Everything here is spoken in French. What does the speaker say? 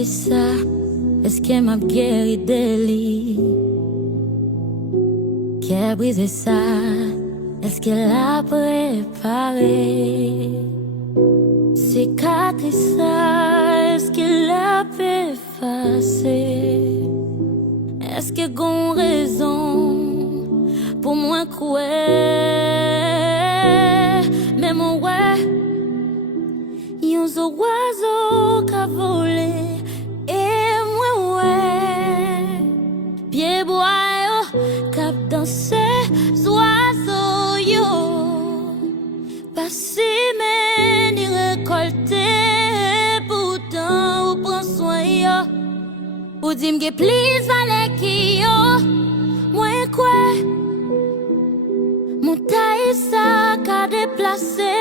qui ça? Est-ce qu'elle m'a guéri de lui? Qui a brisé ça? Est-ce qu'elle a préparé? Cicatrice ça, est-ce qu'elle a effacé? Est-ce qu'elle a raison pour moi croire? Mais mon ouais, yon zo oiseau qu'a volé et moi ouais, pied bois yo cap dansé, oiseau yo, pas si mais ni récolté, pourtant ou prend soin yo, ou dit m'ge please vale qui yo, moi quoi, mon taille ça qu'a déplacé.